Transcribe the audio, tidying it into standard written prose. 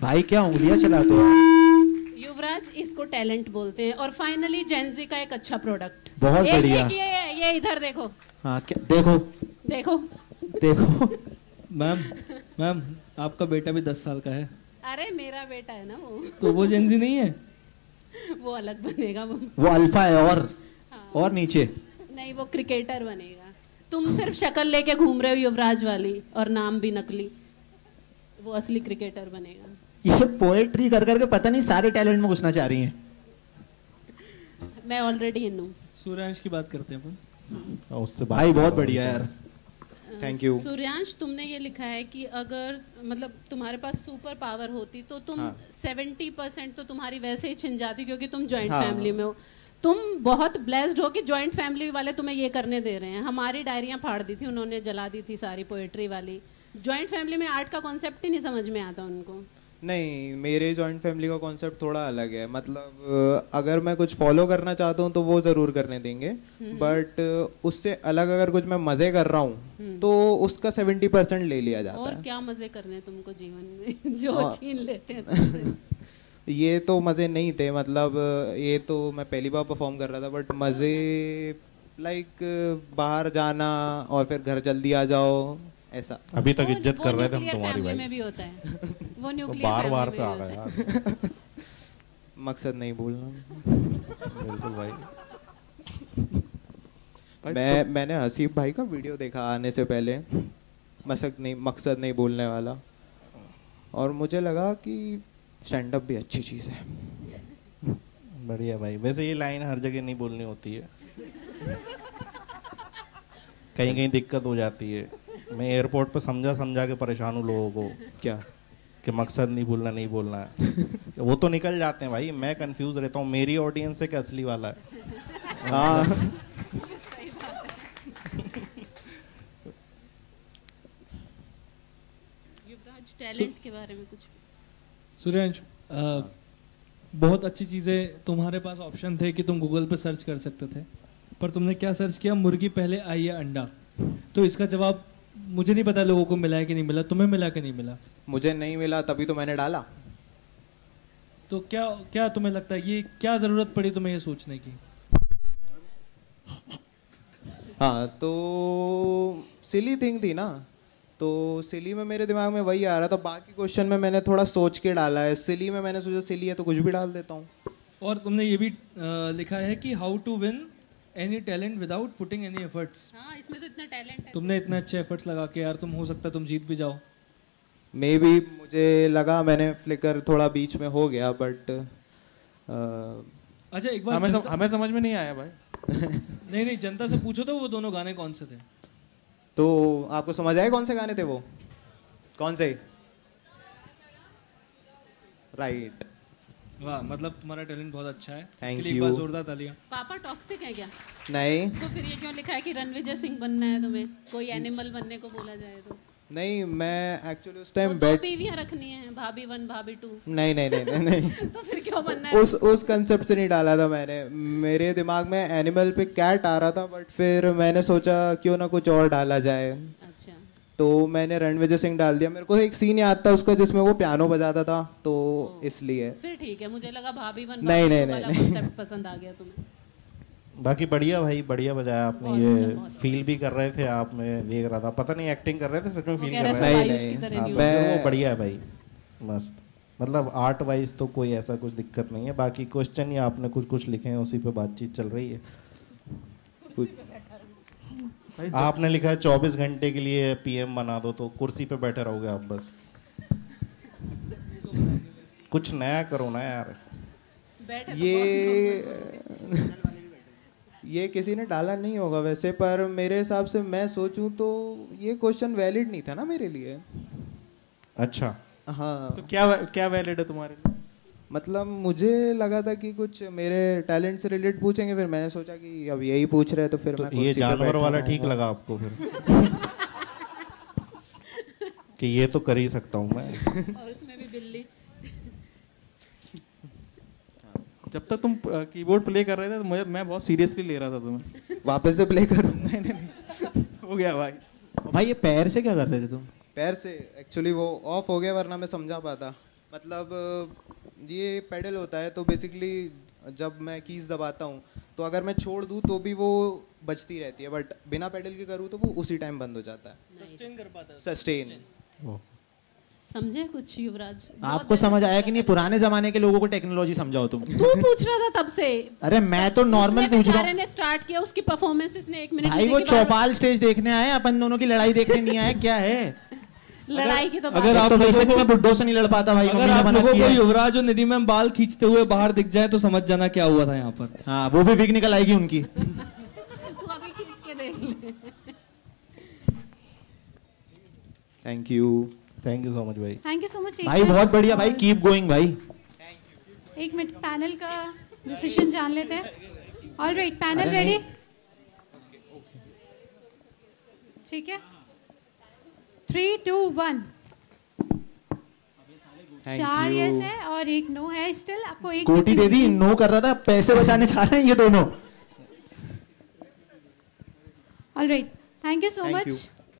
भाई क्या उंगलियां चलाते हो। युवराज, इसको टैलेंट बोलते हैं। और फाइनली जेंजी का एक अच्छा प्रोडक्ट। बहुत बढ़िया। ये इधर देखो। हाँ क्या देखो देखो देखो। मैम मैम आपका बेटा भी 10 साल का है। अरे मेरा बेटा है ना वो। तो वो जेंजी नहीं है? वो अलग बनेगा वो अल्फा है और नीचे। नहीं, वो क्रिकेटर बनेगा। तुम सिर्फ शक्ल लेके घूम रहे हो युवराज वाली, और नाम भी नकली। वो असली क्रिकेटर बनेगा। ये पोएट्री कर करके पता नहीं सारे टैलेंट में घुसना चाह रही हैं। मैं ऑलरेडी इन हूँ। सूर्यांश की बात करते हैं अपन। उससे भाई बहुत बढ़िया यार, थैंक यू। सूर्यांश, तुमने ये लिखा है कि अगर मतलब तुम्हारे पास सुपर पावर होती तो तुम 70% तो तुम्हारी वैसे ही छिन जाती, क्योंकि तुम जॉइंट फैमिली में हो। तुम बहुत ब्लेस्ड हो कि जॉइंट फैमिली वाले तुम्हें ये करने दे रहे हैं। हमारी डायरियां फाड़ दी थी उन्होंने, जला दी थी सारी पोएट्री वाली। जॉइंट फैमिली में आर्ट का कॉन्सेप्ट ही नहीं समझ में आता उनको। नहीं, मेरे जॉइंट फैमिली का कॉन्सेप्ट थोड़ा अलग है। मतलब अगर मैं कुछ फॉलो करना चाहता हूँ तो वो ज़रूर करने देंगे, बट उससे अलग अगर कुछ मैं मज़े कर रहा हूँ तो उसका 70% ले लिया जाता है। और क्या मज़े करने तुमको जीवन में जो छीन लेते हैं तुमसे? ये तो मज़े नहीं थे। मतलब ये तो मैं पहली बार परफॉर्म कर रहा था, बट मज़े लाइक बाहर जाना और फिर घर जल्दी आ जाओ, ऐसा। अभी तक इज्जत कर रहे थे हम तुम्हारी भाई। में भी होता है वो न्यूक्लियर बार बार पे आ गया यार। मकसद नहीं बोलना। बिल्कुल भाई। मैंने हसीब भाई का वीडियो देखा आने से पहले, मकसद नहीं बोलने वाला, और मुझे लगा कि स्टैंड अप भी अच्छी चीज़ है। बढ़िया भाई। वैसे ये लाइन हर जगह नहीं बोलनी होती है, कहीं कहीं दिक्कत हो जाती है। मैं एयरपोर्ट पे समझा के परेशान हूँ लोगों को। क्या कि मकसद नहीं बोलना है। वो तो निकल जाते हैं भाई, मैं कंफ्यूज रहता हूँ मेरी ऑडियंस है कि असली वाला है। हाँ। युवराज, टैलेंट के बारे में कुछ? सूर्यांश, बहुत अच्छी चीज़ें तुम्हारे पास ऑप्शन थे कि तुम गूगल पे सर्च कर सकते थे, पर तुमने क्या सर्च किया? मुर्गी पहले आई या अंडा? तो इसका जवाब मुझे नहीं पता लोगों को मिला है कि नहीं मिला। तुम्हें मिला कि नहीं मिला? मुझे नहीं मिला, तभी तो मैंने डाला। तो क्या क्या तुम्हें लगता है ये क्या जरूरत पड़ी तुम्हें ये सोचने की? हाँ, तो सिली थिंग थी ना, तो सिली में मेरे दिमाग में वही आ रहा था। बाकी क्वेश्चन में मैंने थोड़ा सोच के डाला है। सिली में मैंने सोचा सिली है तो कुछ भी डाल देता हूँ। और तुमने ये भी लिखा है कि how to win any talent without putting any efforts. हाँ, इसमें तो इतना टैलेंट है। तुमने इतने अच्छे एफर्ट्स लगा के यार, तुम हो सकता है तुम जीत भी जाओ। मे बी मुझे लगा, मैंने फ्लिकर थोड़ा बीच में हो गया, बट अच्छा एक बार हमें समझ में नहीं आया भाई। नहीं, जनता से पूछो तो वो दोनों गाने कौन से थे। तो आपको समझ आए कौन से गाने थे वो? कौन से? राइट। वाह, मतलब तुम्हारा टैलेंट बहुत अच्छा है। Thank इसके लिए you. एक बार जोरदार तालियां। पापा टॉक्सिक है क्या? नहीं। तो फिर ये क्यों लिखा है कि रणविजय सिंह बनना है तुम्हें? कोई एनिमल बनने को बोला जाए तो? नहीं, मैं एक्चुअली उस टाइम दो बीवियां रखनी है, भाभी 1 भाभी 2। नहीं। तो फिर क्यों बनना है? उस कंसेप्ट से नहीं डाला था मैंने। मेरे दिमाग में एनिमल पे कैट आ रहा था, बट फिर मैंने सोचा क्यों ना कुछ और डाला जाए। अच्छा। तो मैंने रणविजय सिंह डाल दिया। मेरे को एक सीन याद था उसका जिसमें वो पियानो बजाता था, तो इसलिए। फिर ठीक है, मुझे लगा भाभी 1 नहीं वाला कॉन्सेप्ट पसंद आ गया तुम्हें। बाकी बढ़िया भाई, बढ़िया बजाया आपने। ये फील भी कर रहे थे आप, मैं देख रहा था। पता नहीं एक्टिंग कर रहे थे, सच में फील कर रहे थे। नहीं, वो बढ़िया है भाई, मस्त। मतलब आर्ट वाइज तो कोई ऐसा कुछ दिक्कत नहीं है। बाकी क्वेश्चन ही आपने कुछ लिखे हैं, उसी पे बातचीत चल रही है। आपने लिखा है 24 घंटे के लिए पीएम बना दो, तो कुर्सी पे बैठे रहोगे आप बस। कुछ नया करो ना यार। ये किसी ने डाला नहीं होगा वैसे, पर मेरे हिसाब से मैं सोचूं तो ये क्वेश्चन वैलिड नहीं था ना मेरे लिए। अच्छा, हाँ। तो क्या वैलिड है तुम्हारे लिए? मतलब मुझे लगा था कि कुछ मेरे टैलेंट से रिलेटेड पूछेंगे, फिर मैंने सोचा कि अब यही पूछ रहे हैं, तो फिर तो मैं ये जानवर वाला ठीक लगा आपको फिर? कि ये तो कर ही सकता हूँ मैं। और उसमें भी बिल्ली। जब तक तुम कीबोर्ड प्ले कर रहे थे तो मैं बहुत सीरियसली ले रहा था तुम्हें। वापस से प्ले करूँ? नहीं हो गया भाई। ये पैर से क्या कर रहे थे तुम? पैर से एक्चुअली वो ऑफ हो गया, वरना मैं समझा पाता। मतलब ये पेडल होता है तो बेसिकली जब मैं कीज दबाता हूँ तो अगर मैं छोड़ दूँ तो भी वो बजती रहती है, बट बिना पेडल के करूँ तो वो उसी टाइम बंद हो जाता है। सस्टेन कर पाता है। सस्टेन। समझे कुछ युवराज? आपको समझ आया कि नहीं? पुराने जमाने के लोगों को टेक्नोलॉजी समझाओ तुम। तू पूछ रहा था तब से। अरे मैं तो नॉर्मल पूछ रहा हूँ। ने स्टार्ट किया, उसकी परफॉर्मेंसेस ने 1 मिनट भाई वो चौपाल स्टेज देखने आए, अपन दोनों की लड़ाई देखने नहीं आए। क्या है लड़ाई की? तो अगर आप तो वैसे भी मैं बुड्ढों से नहीं लड़ पाता भाई। अगर आप लोगों को युवराज और निधि मैम बाल खींचते हुए बाहर दिख जाए तो समझ जाना क्या हुआ था यहाँ पर। हाँ, वो भी विग निकल आएगी उनकी। तू अभी खींच के देख ले। थैंक यू सो मच भाई। थैंक यू सो मच भाई बहुत बढ़िया भाई, कीप गोइंग भाई। 1 मिनट पैनल का डिसीजन जान लेते हैं। Alright, panel ready? ठीक है, 3, 2, 1। 4 यस है और 1 नो है। स्टिल आपको एक गोटी दे दी, नो कर रहा था, पैसे बचाने चाह रहे हैं ये दोनों। Alright, thank you so much.